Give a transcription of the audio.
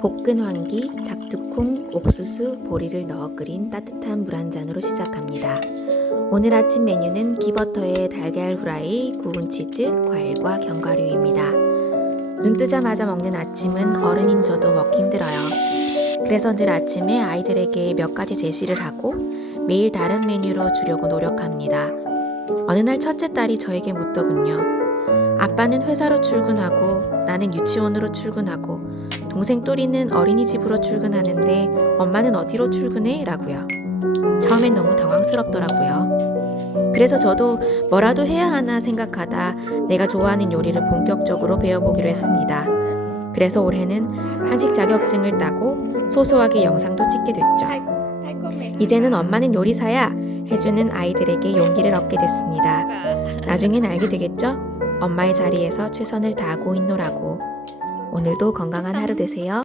볶은 황기, 작두콩, 옥수수, 보리를 넣어 끓인 따뜻한 물 한 잔으로 시작합니다. 오늘 아침 메뉴는 기버터에 달걀 후라이, 구운 치즈, 과일과 견과류입니다. 눈 뜨자마자 먹는 아침은 어른인 저도 먹기 힘들어요. 그래서 늘 아침에 아이들에게 몇 가지 제시를 하고 매일 다른 메뉴로 주려고 노력합니다. 어느 날 첫째 딸이 저에게 묻더군요. 아빠는 회사로 출근하고 나는 유치원으로 출근하고 동생 또리는 어린이집으로 출근하는데 엄마는 어디로 출근해? 라고요. 처음엔 너무 당황스럽더라고요. 그래서 저도 뭐라도 해야 하나 생각하다 내가 좋아하는 요리를 본격적으로 배워보기로 했습니다. 그래서 올해는 한식 자격증을 따고 소소하게 영상도 찍게 됐죠. 이제는 엄마는 요리사야 해주는 아이들에게 용기를 얻게 됐습니다. 나중엔 알게 되겠죠? 엄마의 자리에서 최선을 다하고 있노라고. 오늘도 건강한 하루 되세요.